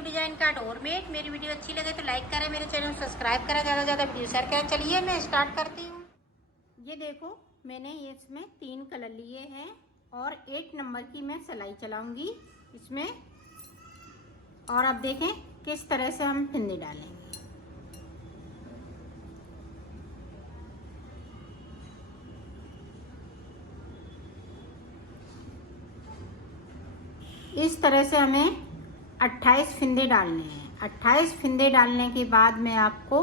New design का doormat. मेरी video अच्छी लगे तो लाइक करें, मेरे चैनल सब्सक्राइब करें, ज़्यादा से ज़्यादा वीडियो शेयर करें। चलिए मैं स्टार्ट करती हूँ। ये देखो मैंने इसमें 3 कलर लिए हैं और 8 नंबर की मैं सिलाई चलाऊंगी इसमें। और अब देखें किस तरह से हम फिंदे डालेंगे। इस तरह से हमें 28 फिंदे डालने हैं। 28 फिंदे डालने के बाद मैं आपको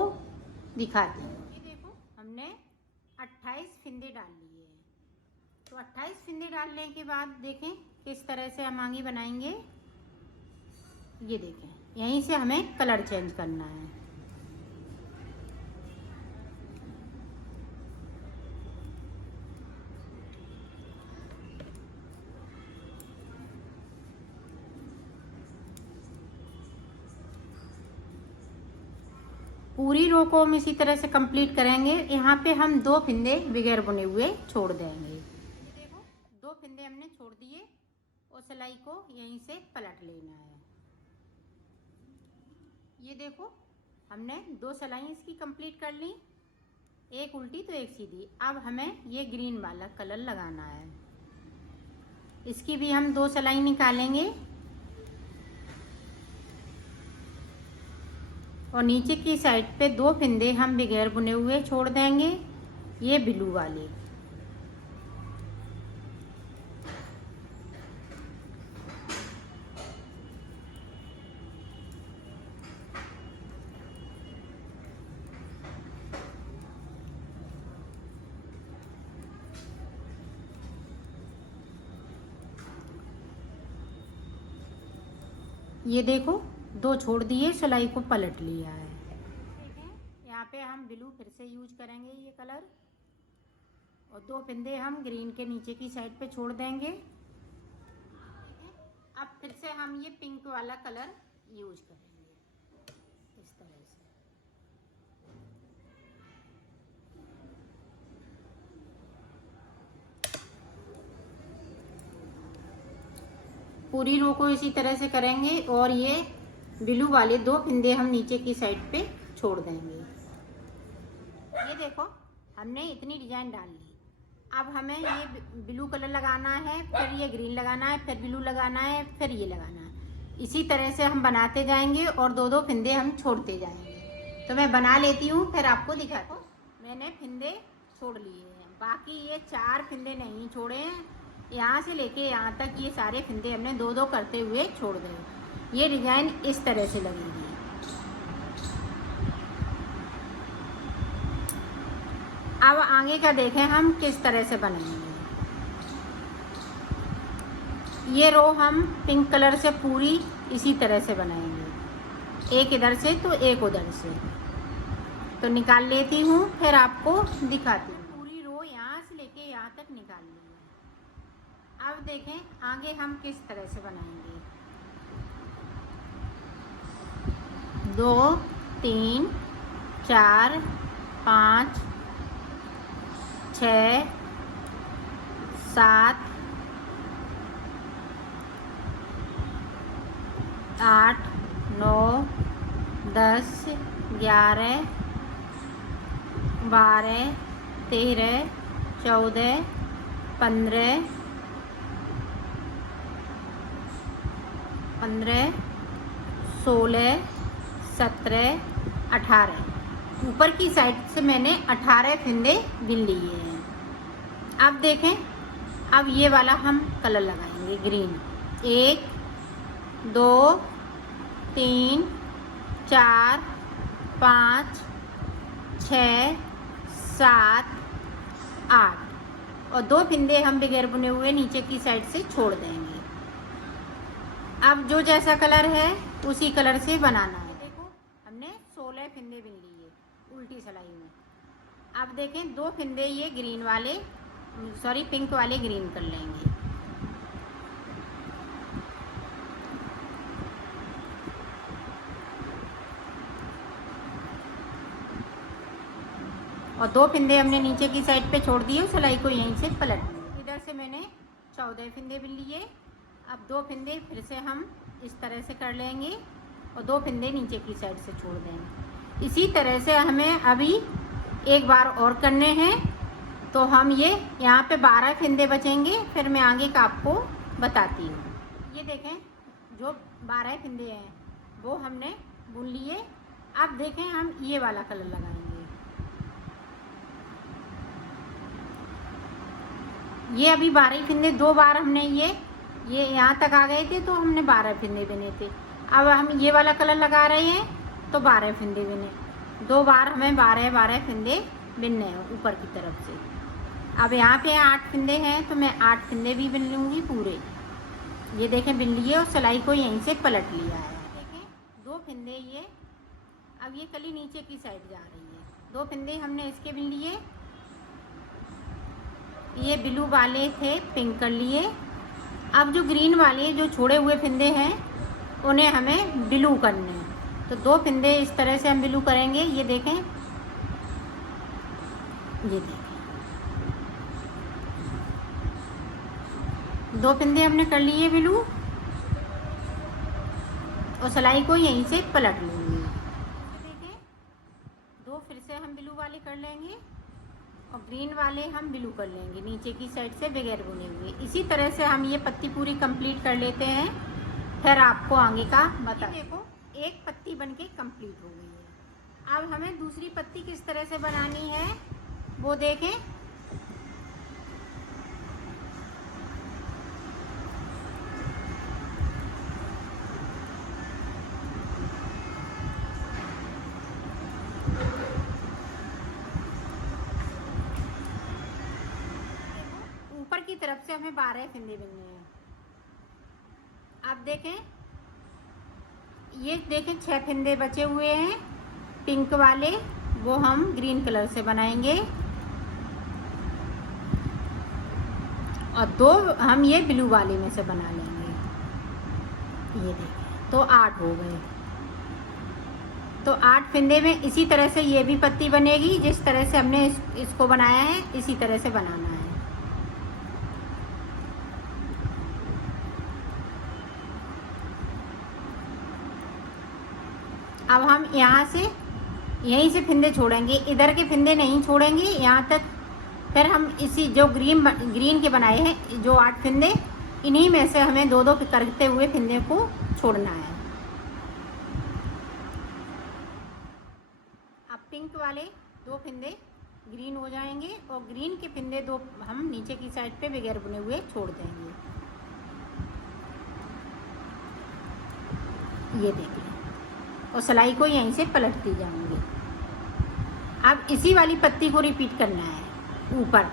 दिखाती हूँ। ये देखो हमने 28 फिंदे डाल लिए हैं। तो 28 फिंदे डालने के बाद देखें किस तरह से हम आगे बनाएंगे। ये देखें यहीं से हमें कलर चेंज करना है। पूरी रो को हम इसी तरह से कंप्लीट करेंगे। यहाँ पे हम 2 फिंदे बगैर बुने हुए छोड़ देंगे। ये देखो 2 फिंदे हमने छोड़ दिए और सिलाई को यहीं से पलट लेना है। ये देखो हमने 2 सिलाई इसकी कंप्लीट कर ली, एक उल्टी तो एक सीधी। अब हमें ये ग्रीन वाला कलर लगाना है। इसकी भी हम 2 सिलाई निकालेंगे और नीचे की साइड पे 2 फिंदे हम बगैर बुने हुए छोड़ देंगे, ये ब्लू वाले। ये देखो 2 छोड़ दिए, सिलाई को पलट लिया है। देखें यहाँ पे हम ब्लू फिर से यूज करेंगे ये कलर, और 2 फिंदे हम ग्रीन के नीचे की साइड पे छोड़ देंगे। अब फिर से हम ये पिंक वाला कलर यूज करेंगे इस तरह से। पूरी रो को इसी तरह से करेंगे और ये ब्लू वाले 2 फिंदे हम नीचे की साइड पे छोड़ देंगे। ये देखो हमने इतनी डिजाइन डाल ली। अब हमें ये ब्लू कलर लगाना है, फिर ये ग्रीन लगाना है, फिर ब्लू लगाना है, फिर ये लगाना है। इसी तरह से हम बनाते जाएंगे और 2-2 फिंदे हम छोड़ते जाएंगे। तो मैं बना लेती हूँ फिर आपको दिखाता हूँ। मैंने फिंदे छोड़ लिए हैं, बाकी ये 4 फिंदे नहीं छोड़े हैं। यहाँ से लेके यहाँ तक ये सारे फिंदे हमने 2-2 करते हुए छोड़ दिए। ये डिजाइन इस तरह से लगेगी। अब आगे का देखें हम किस तरह से बनाएंगे। ये रो हम पिंक कलर से पूरी इसी तरह से बनाएंगे, एक इधर से तो एक उधर से। तो निकाल लेती हूँ फिर आपको दिखाती हूँ। पूरी रो यहाँ से लेके यहाँ तक निकाल ली। अब देखें आगे हम किस तरह से बनाएंगे। 2 3 4 5 6 7 8 9 10 11 12 13 14 15 16 17 18। ऊपर की साइड से मैंने 18 फिंदे बिन लिए हैं। अब देखें अब ये वाला हम कलर लगाएंगे ग्रीन। 1 2 3 4 5 6 7 8 और 2 फिंदे हम बगैर बुने हुए नीचे की साइड से छोड़ देंगे। अब जो जैसा कलर है उसी कलर से बनाना है। देखो हमने 16 फिंदे बिन लिए उल्टी सिलाई में। अब देखें 2 फिंदे ये ग्रीन वाले पिंक वाले ग्रीन कर लेंगे। और 2 फिंदे हमने नीचे की साइड पे छोड़ दिए, सिलाई को यहीं से पलट दिए। इधर से मैंने 14 फिंदे बिन लिए। अब 2 फिंदे फिर से हम इस तरह से कर लेंगे और 2 फिंदे नीचे की साइड से छोड़ देंगे। इसी तरह से हमें अभी एक बार और करने हैं। तो हम ये यहाँ पे 12 फिंदे बचेंगे, फिर मैं आगे का आपको बताती हूँ। ये देखें, जो 12 फिंदे हैं वो हमने बुन लिए। अब देखें हम ये वाला कलर लगाएंगे। ये अभी 12 फिंदे 2 बार हमने ये यहाँ तक आ गए थे, तो हमने 12 फिंदे बिने थे। अब हम ये वाला कलर लगा रहे हैं तो 12 फिंदे बिने। 2 बार हमें 12 फिंदे बिनने हैं ऊपर की तरफ से। अब यहाँ पे 8 फिंदे हैं तो मैं 8 फिंदे भी बिन लूँगी पूरे। ये देखें बिन लिए और सिलाई को यहीं से पलट लिया है। देखें 2 फिंदे ये, अब ये कली नीचे की साइड जा रही है। 2 फिंदे हमने इसके बिन लिए। ये ब्लू वाले थे, पिंक कर लिए। अब जो ग्रीन वाले जो छोड़े हुए फिंदे हैं उन्हें हमें ब्लू करने हैं। तो 2 फिंदे इस तरह से हम ब्लू करेंगे। ये देखें, ये देखें 2 फिंदे हमने कर लिए ब्लू और सिलाई को यहीं से पलट लेंगे। देखें 2 फिर से हम ब्लू वाले कर लेंगे और ग्रीन वाले हम ब्लू कर लेंगे नीचे की साइड से बगैर बुने हुए। इसी तरह से हम ये पत्ती पूरी कंप्लीट कर लेते हैं, फिर आपको आगे का बता। देखो एक पत्ती बनके कंप्लीट हो गई है। अब हमें दूसरी पत्ती किस तरह से बनानी है वो देखें। ऊपर की तरफ से हमें 12 फिंदे बिनने हैं। अब देखें, ये देखें 6 फिंदे बचे हुए हैं पिंक वाले, वो हम ग्रीन कलर से बनाएंगे और 2 हम ये ब्लू वाले में से बना लेंगे। ये देखें तो 8 हो गए। तो 8 फिंदे में इसी तरह से ये भी पत्ती बनेगी। जिस तरह से हमने इसको बनाया है इसी तरह से बनाना है। अब हम यहाँ से यहीं से फिंदे छोड़ेंगे, इधर के फिंदे नहीं छोड़ेंगे यहाँ तक। फिर हम इसी जो ग्रीन के बनाए हैं जो 8 फिंदे, इन्हीं में से हमें 2-2 करते हुए फिंदे को छोड़ना है। अब पिंक वाले 2 फिंदे ग्रीन हो जाएंगे और ग्रीन के फिंदे 2 हम नीचे की साइड पे बगैर बुने हुए छोड़ देंगे। ये देखिए, और सिलाई को यहीं से पलटती जाऊंगी। अब इसी वाली पत्ती को रिपीट करना है। ऊपर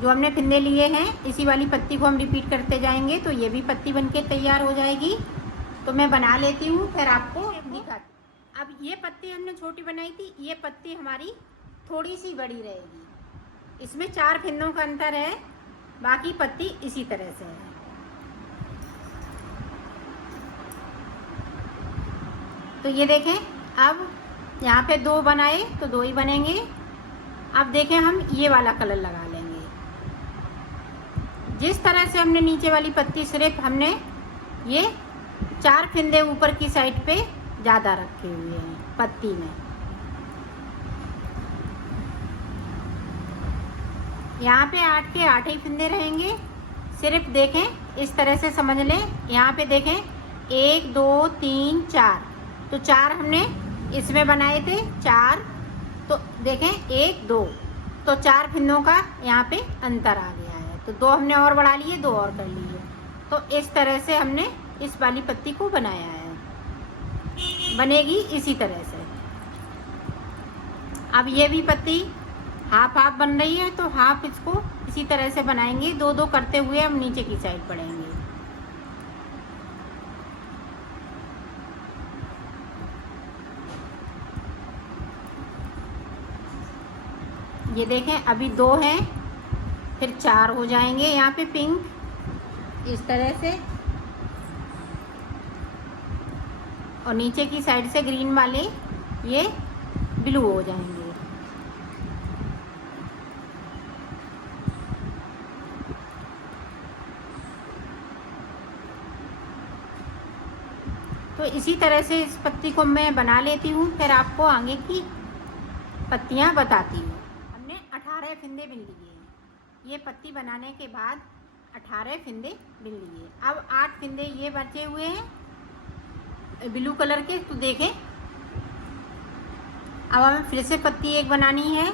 जो हमने फिंदे लिए हैं इसी वाली पत्ती को हम रिपीट करते जाएंगे। तो ये भी पत्ती बनके तैयार हो जाएगी। तो मैं बना लेती हूँ, फिर आपको दिखाती। अब ये पत्ती हमने छोटी बनाई थी, ये पत्ती हमारी थोड़ी सी बड़ी रहेगी। इसमें 4 फिंदों का अंतर है, बाकी पत्ती इसी तरह से है। तो ये देखें, अब यहाँ पे 2 बनाए तो 2 ही बनेंगे। अब देखें हम ये वाला कलर लगा लेंगे। जिस तरह से हमने नीचे वाली पत्ती सिर्फ हमने ये 4 फिंदे ऊपर की साइड पे ज़्यादा रखे हुए हैं पत्ती में। यहाँ पे 8 के 8 ही फिंदे रहेंगे। सिर्फ देखें इस तरह से समझ लें। यहाँ पे देखें 1 2 3 4, तो 4 हमने इसमें बनाए थे 4। तो देखें 1 2, तो 4 फिंदों का यहाँ पे अंतर आ गया है। तो 2 हमने और बढ़ा लिए, 2 और कर लिए। तो इस तरह से हमने इस वाली पत्ती को बनाया है। बनेगी इसी तरह से। अब ये भी पत्ती हाफ हाफ बन रही है, तो हाफ इसको इसी तरह से बनाएंगे। 2-2 करते हुए हम नीचे की साइड पढ़ेंगे। ये देखें अभी 2 हैं, फिर 4 हो जाएंगे यहाँ पे पिंक इस तरह से, और नीचे की साइड से ग्रीन वाले ये ब्लू हो जाएंगे। तो इसी तरह से इस पत्ती को मैं बना लेती हूँ, फिर आपको आगे की पत्तियाँ बताती हूँ। हमने 18 फिंदे बिन लिए। ये पत्ती बनाने के बाद 18 फिंदे बिन लिए। अब 8 फिंदे ये बचे हुए हैं ब्लू कलर के। तो देखें, अब हमें फिर से पत्ती एक बनानी है।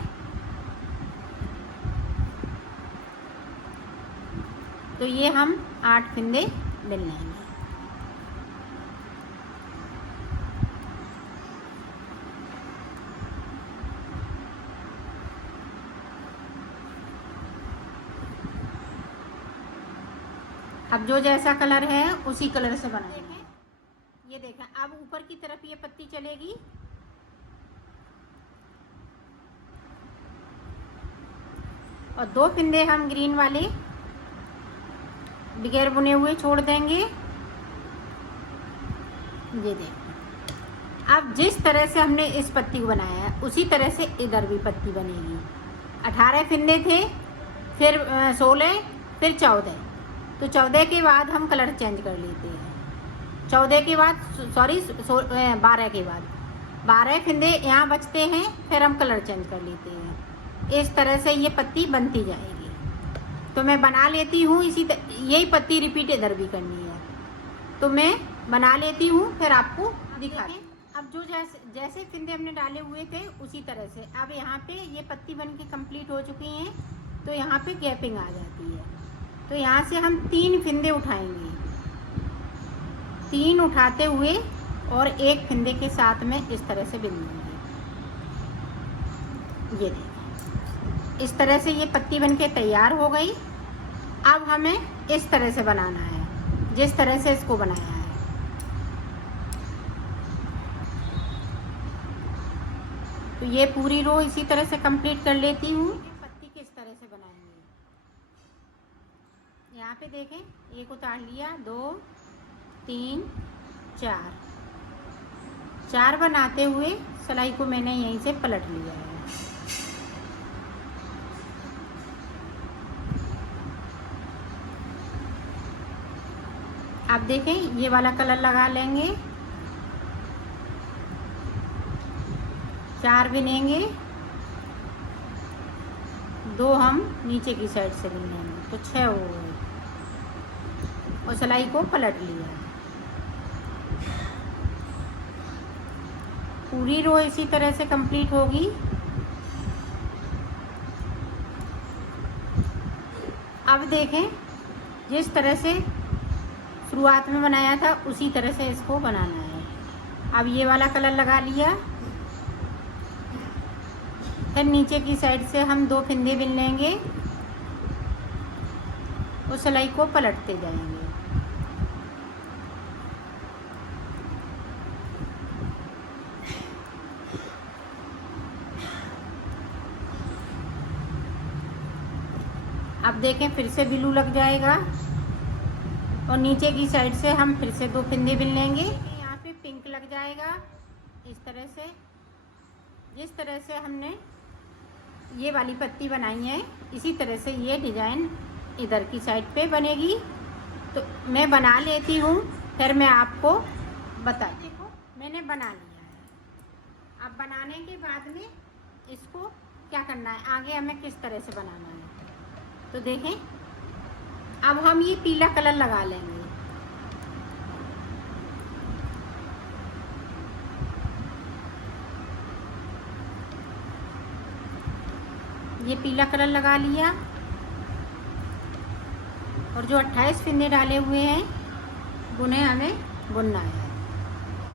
तो ये हम 8 फिंदे बिन लेंगे। अब जो जैसा कलर है उसी कलर से बना देखें। ये देखें, अब ऊपर की तरफ ये पत्ती चलेगी और 2 फिंदे हम ग्रीन वाले बगैर बुने हुए छोड़ देंगे। ये देखें, अब जिस तरह से हमने इस पत्ती को बनाया है उसी तरह से इधर भी पत्ती बनेगी। 18 फिंदे थे, फिर 16, फिर 14। तो 14 के बाद हम कलर चेंज कर लेते हैं। 14 के बाद 12 के बाद 12 फिंदे यहाँ बचते हैं, फिर हम कलर चेंज कर लेते हैं। इस तरह से ये पत्ती बनती जाएगी। तो मैं बना लेती हूँ, यही पत्ती रिपीट इधर भी करनी है। तो मैं बना लेती हूँ, फिर आपको दिखाती हूँ। अब जो जैसे फिंदे हमने डाले हुए थे उसी तरह से अब यहाँ पे ये पत्ती बन के कम्प्लीट हो चुकी हैं। तो यहाँ पे गैपिंग आ जाती है। तो यहाँ से हम 3 फिंदे उठाएंगे। 3 उठाते हुए और 1 फिंदे के साथ में इस तरह से बिन देंगे। ये देखिए, इस तरह से ये पत्ती बनके तैयार हो गई। अब हमें इस तरह से बनाना है, जिस तरह से इसको बनाया है। तो ये पूरी रो इसी तरह से कंप्लीट कर लेती हूँ। पत्ती किस तरह से बनाएंगे, यहाँ पे देखें, एक उतार लिया, 2, 3, 4 बनाते हुए सिलाई को मैंने यहीं से पलट लिया है। अब देखें, ये वाला कलर लगा लेंगे, 4 बिनेंगे, 2 हम नीचे की साइड से बिनेंगे, तो 6 हो गए। और सिलाई को पलट लिया। पूरी रो इसी तरह से कंप्लीट होगी। अब देखें, जिस तरह से शुरुआत में बनाया था उसी तरह से इसको बनाना है। अब ये वाला कलर लगा लिया, फिर नीचे की साइड से हम 2 फिंदे बिन लेंगे, उस सिलाई को पलटते जाएंगे। अब देखें, फिर से बिलू लग जाएगा और नीचे की साइड से हम फिर से 2 फिंदे बिन लेंगे। यहाँ पे पिंक लग जाएगा इस तरह से। जिस तरह से हमने ये वाली पत्ती बनाई है इसी तरह से ये डिज़ाइन इधर की साइड पे बनेगी। तो मैं बना लेती हूँ, फिर मैं आपको बता। देखो, मैंने बना लिया है। अब बनाने के बाद में इसको क्या करना है, आगे हमें किस तरह से बनाना है। तो देखें, अब हम ये पीला कलर लगा लेंगे। ये पीला कलर लगा लिया और जो 28 फिंदे डाले हुए हैं उन्हें हमें बुनना है।